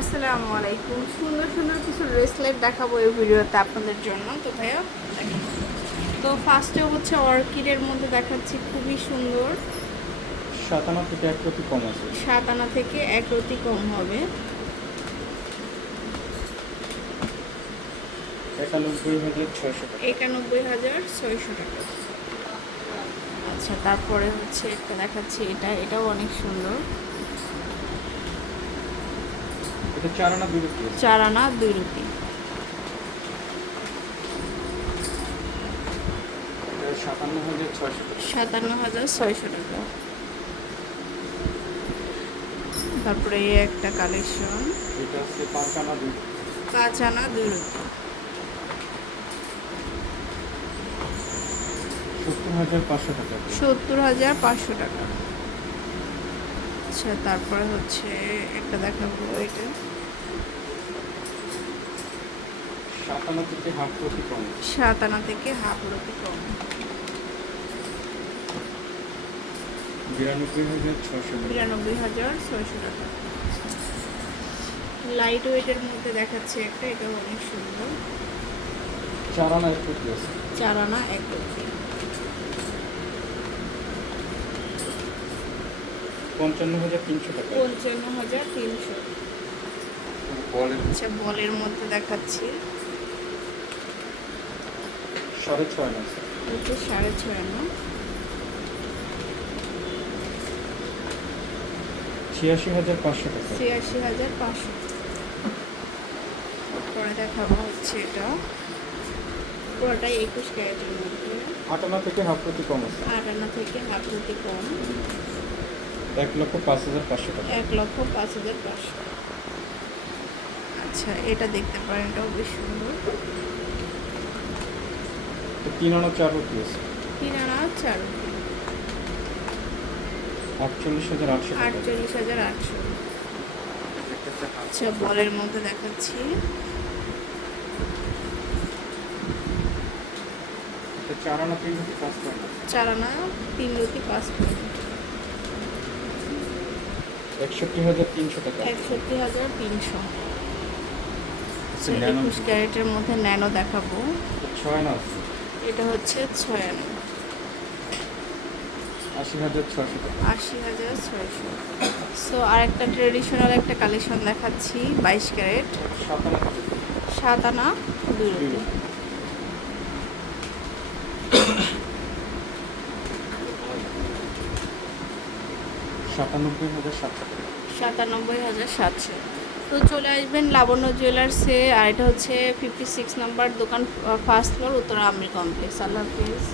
আসসালামু আলাইকুম। সুন্দর সুন্দর কিছু ব্রেসলেট দেখাবো এই ভিডিওতে আপনাদের জন্য। তো ভাইয়া তো ফার্স্টে হচ্ছে অর্কিডের মধ্যে দেখাচ্ছি খুবই সুন্দর। সাত আনা থেকে এক প্রতি কম আছে। সাত আনা থেকে এক রতি কম হবে। একানব্বই হাজার ছয়শো টাকা। একানব্বই হাজার ছয়শো টাকা। আচ্ছা তারপরে হচ্ছে একটা দেখাচ্ছি এটা এটাও অনেক সুন্দর। চার আনা দুই রুপি চার আনা দুই রুপি সাতান্ন হাজার ছয়শো টাকা। তারপরে এই একটা কালেকশন এটা হচ্ছে পাঁচ আনা দুই। পাঁচ আনা দুই রুপি সত্তর হাজার পাঁচশো টাকা। সত্তর হাজার পাঁচশো টাকা। আচ্ছা তারপরে হচ্ছে একটা দেখাবো এটা। সাত আনা থেকে হাফ প্রতি কম। থেকে হাফ রুপি কম। বিরানব্বই হাজার টাকা। বিরানব্বই হাজার ছয়শো টাকা। লাইট ওয়েটের মধ্যে দেখাচ্ছে একটা এটা অনেক সুন্দর। চার আনা এক প্রতি আছে। চার আনা এক রুপি পঞ্চান্ন হাজার তিনশো টাকা। পঞ্চান্ন হাজার তিনশো। বলের আচ্ছা বলের মধ্যে দেখাচ্ছি। সাড়ে ছয় আছে সাড়ে ছয় আনা ছিয়াশি হাজার পাঁচশো টাকা। ছিয়াশি হাজার পাঁচশো। পরে দেখাবো হচ্ছে এটা। পুরোটাই একুশ ক্যারেটের মধ্যে। আট আনা থেকে হাফ প্রতি কম আছে। আট আনা থেকে হাফ রুটি কম। এক লক্ষ পাঁচ হাজার পাঁচশো টাকা। এক লক্ষ পাঁচ হাজার পাঁচশো। আচ্ছা এটা দেখতে পারেন এটাও বেশ সুন্দর। তো তিন আনা চার রুপি আছে তিন আনা চার। রুপি আটচল্লিশ হাজার আটশো আটচল্লিশ হাজার আটশো। আচ্ছা বলের মধ্যে দেখাচ্ছি। এটা চার আনা তিন রুপি পাঁচ টাকা চার আনা তিন রুটি পাঁচ রুটি একষট্টি হাজার তিনশো টাকা। একষট্টি হাজার তিনশো। একুশ ক্যারেটের মধ্যে ন্যানো দেখাবো। ছয় না আছে। এটা হচ্ছে ছয় আশি হাজার ছয়শো আশি হাজার ছয়শো। সো আর একটা ট্রেডিশনাল একটা কালেকশন দেখাচ্ছি বাইশ ক্যারেট। সাত আনা। দুই সাতানব্বই হাজার সাতশো সাতানব্বই হাজার সাতশো। তো চলে আসবেন লাবণ্য জুয়েলার্সে আর এটা হচ্ছে ফিফটি সিক্স নাম্বার দোকান first floor Uttara Amir complex আল্লাহ হাফিজ।